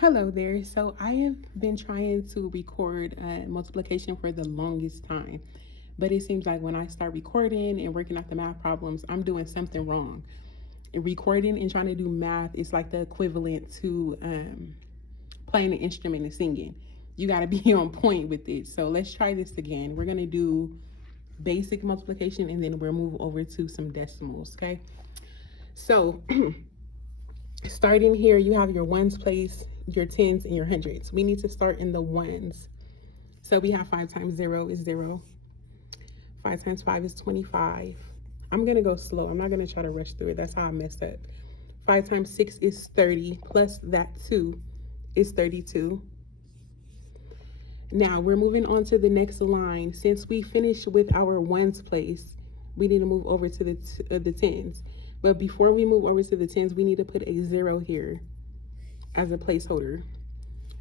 Hello there. So I have been trying to record multiplication for the longest time, but it seems like when I start recording and working out the math problems, I'm doing something wrong. And recording and trying to do math is like the equivalent to playing an instrument and singing. You got to be on point with it. So let's try this again. We're going to do basic multiplication and then we'll move over to some decimals, okay? So starting here, you have your ones place, your tens, and your hundreds. We need to start in the ones. So we have 5 times 0 is 0. 5 times 5 is 25. I'm going to go slow. I'm not going to try to rush through it. That's how I messed up. 5 times 6 is 30, plus that 2 is 32. Now we're moving on to the next line. Since we finished with our ones place, we need to move over to the tens. But before we move over to the tens, we need to put a 0 here as a placeholder.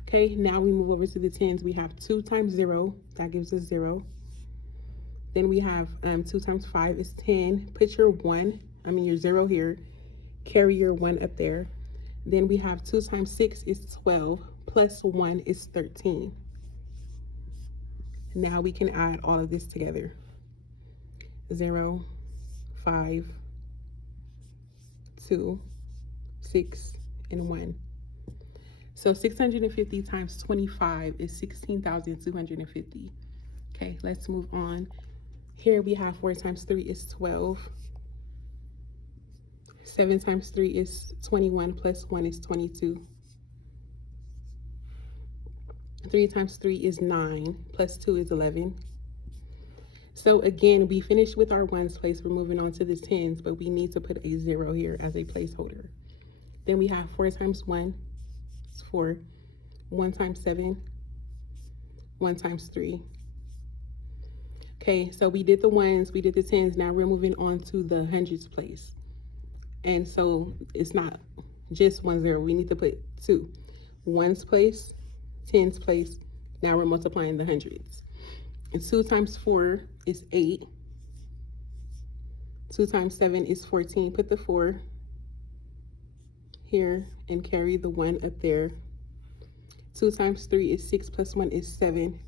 Okay, now we move over to the tens. We have 2 times 0, that gives us 0. Then we have 2 times 5 is 10. Put your your 0 here. Carry your 1 up there. Then we have 2 times 6 is 12. Plus 1 is 13. Now we can add all of this together. 0, 5, 2, 6, and 1. So 650 times 25 is 16,250. Okay, let's move on. Here we have 4 times 3 is 12. 7 times 3 is 21, plus 1 is 22. 3 times 3 is 9, plus 2 is 11. So again, we finished with our ones place. We're moving on to the tens, but we need to put a 0 here as a placeholder. Then we have 4 times 1 is 4. 1 times 7, 1 times 3. Okay, so we did the ones, we did the tens. Now we're moving on to the hundreds place. And so it's not just 1 0. We need to put 2. Ones place, tens place. Now we're multiplying the hundreds. And 2 times 4 is 8. 2 times 7 is 14. Put the 4 here and carry the 1 up there. 2 times 3 is 6, plus 1 is 7.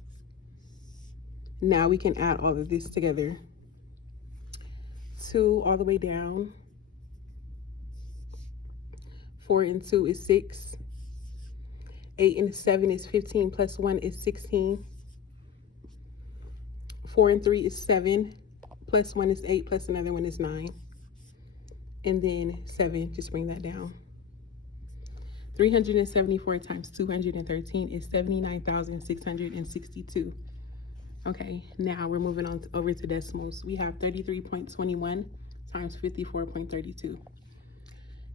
Now we can add all of this together. 2 all the way down. 4 and 2 is 6. 8 and 7 is 15, plus 1 is 16. 4 and 3 is 7, plus 1 is 8, plus another one is 9. And then 7, just bring that down. 374 times 213 is 79,662. Okay, now we're moving on over to decimals. We have 33.21 times 54.32.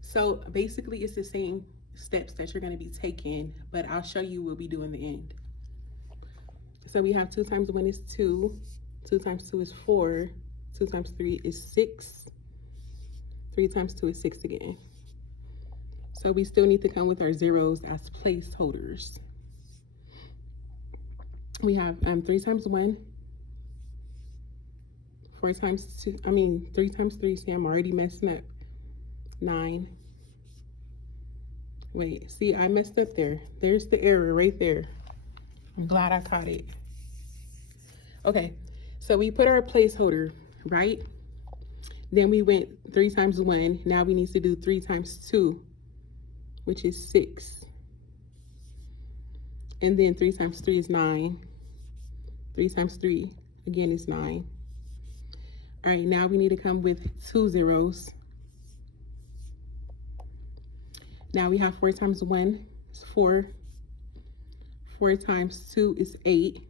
So basically it's the same steps that you're going to be taking, but I'll show you what we do in the end. So we have 2 times 1 is 2. 2 times 2 is 4. 2 times 3 is 6. 3 times 2 is 6 again. So we still need to come with our zeros as placeholders. We have 3 times 1. 4 times 2, 3 times 3, see I'm already messing up. 9. Wait, see I messed up there. There's the error right there. I'm glad I caught it. Okay, so we put our placeholder, right? Then we went 3 times 1. Now we need to do 3 times 2, which is 6. And then 3 times 3 is 9. 3 times 3, again, is 9. All right, now we need to come with 2 zeros. Now we have 4 times 1 is 4. 4 times 2 is 8.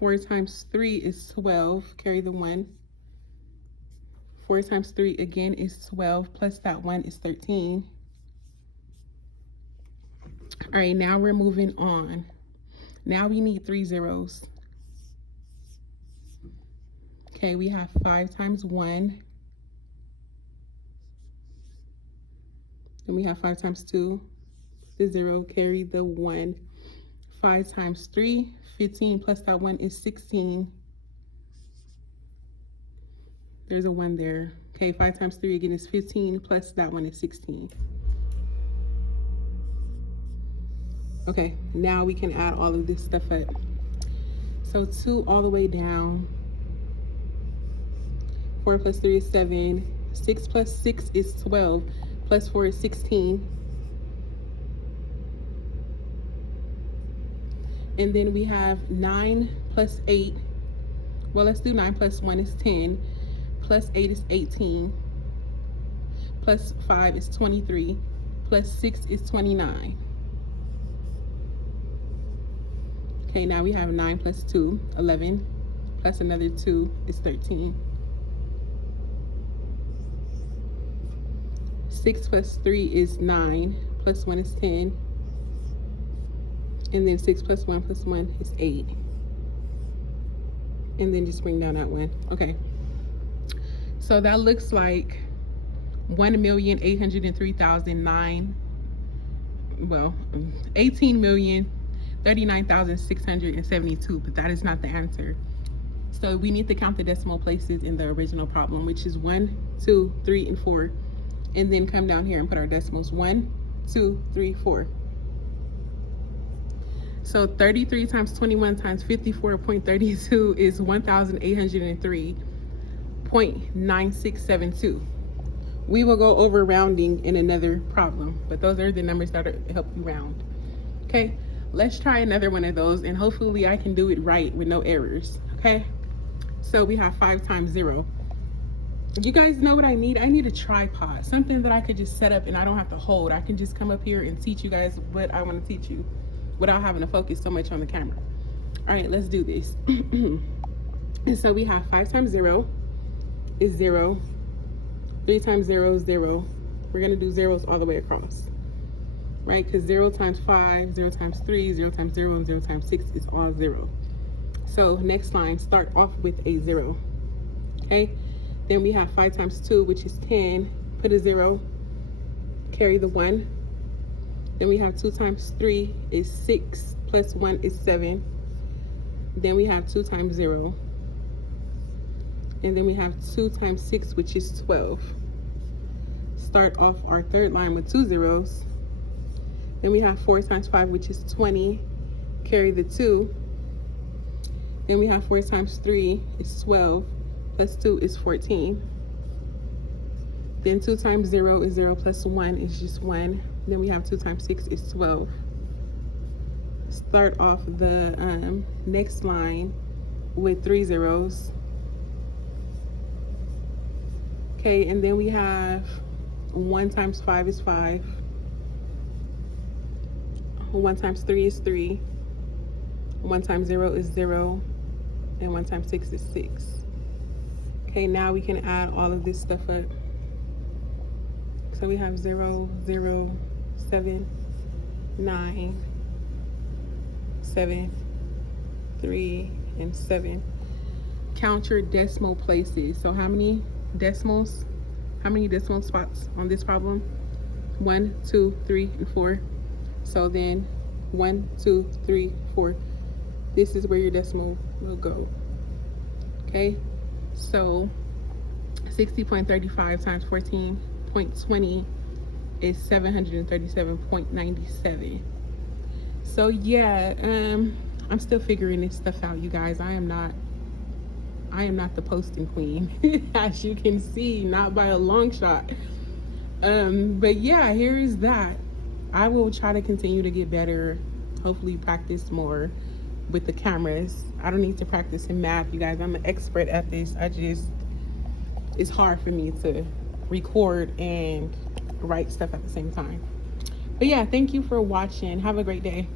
4 times 3 is 12. Carry the 1. 4 times 3 again is 12. Plus that 1 is 13. All right, now we're moving on. Now we need 3 zeros. Okay, we have 5 times 1. And we have 5 times 2. The 0, carry the 1. 5 times 3, 15, plus that 1 is 16. There's a 1 there. Okay, 5 times 3 again is 15, plus that one is 16. Okay, now we can add all of this stuff up. So 2 all the way down. 4 plus 3 is 7. 6 plus 6 is 12. Plus 4 is 16. And then we have 9 plus 8. Well, let's do 9 plus 1 is 10. Plus 8 is 18. Plus 5 is 23. Plus 6 is 29. Okay, now we have 9 plus 2, 11. Plus another 2 is 13. 6 plus 3 is 9. Plus 1 is 10. And then 6 plus 1 plus 1 is 8. And then just bring down that one. Okay. So that looks like 1,803,009. Well, 18,039,672, but that is not the answer. So we need to count the decimal places in the original problem, which is 1, 2, 3, and 4. And then come down here and put our decimals. 1, 2, 3, 4. So 33 times 21 times 54.32 is 1,803.9672. We will go over rounding in another problem, but those are the numbers that help you round. Okay, let's try another one of those, and hopefully I can do it right with no errors. Okay, so we have 5 times 0. You guys know what I need? I need a tripod, something that I could just set up and I don't have to hold. I can just come up here and teach you guys what I want to teach you without having to focus so much on the camera. All right, let's do this. And so we have 5 times 0 is 0. 3 times 0 is 0. We're going to do zeros all the way across, right? Because 0 times 5, 0 times 3, 0 times 0, and 0 times 6 is all 0. So next line, start off with a 0. Okay? Then we have 5 times 2, which is 10. Put a 0. Carry the 1. Then we have 2 times 3 is 6. Plus 1 is 7. Then we have 2 times 0. And then we have 2 times 6, which is 12. Start off our third line with 2 zeros. Then we have 4 times 5, which is 20. Carry the 2. Then we have 4 times 3 is 12. Plus 2 is 14. Then 2 times 0 is 0. Plus 1 is just 1. Then we have 2 times 6 is 12. Start off the next line with 3 zeros. Okay, and then we have 1 times 5 is 5. 1 times 3 is 3. 1 times 0 is 0. And 1 times 6 is 6. Okay, now we can add all of this stuff up. So we have 0, 0, 7, 9, 7, 3, and 7. Count your decimal places. So how many decimal spots on this problem? 1, 2, 3, and 4. So then 1, 2, 3, 4. This is where your decimal will go. Okay, so 60.35 times 14.20 is 737.97. So yeah, I'm still figuring this stuff out, you guys. I am not the posting queen, as you can see, not by a long shot. But yeah, here is that. I will try to continue to get better, hopefully practice more with the cameras. I don't need to practice in math, you guys. I'm an expert at this. It's hard for me to record and write stuff at the same time. But yeah, thank you for watching. Have a great day.